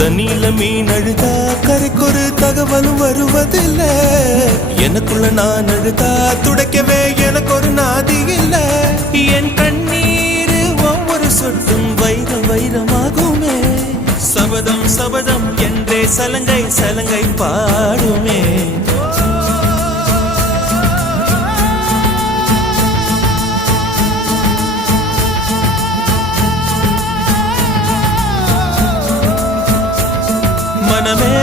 தண்ணியில மீன் அழுதா கரைக்கொரு தகவலும் வருவதில்ல. எனக்குள்ள நான் அழுதா துடைக்கவே எனக்கு ஒரு நாதி இல்ல. என் கண்ணீர் ஒவ்வொரு சொட்டும் வைரம் வைரமாகுமே. சபதம் சபதம் என்றே சலங்கை சலங்கை பாடுமே. மனமே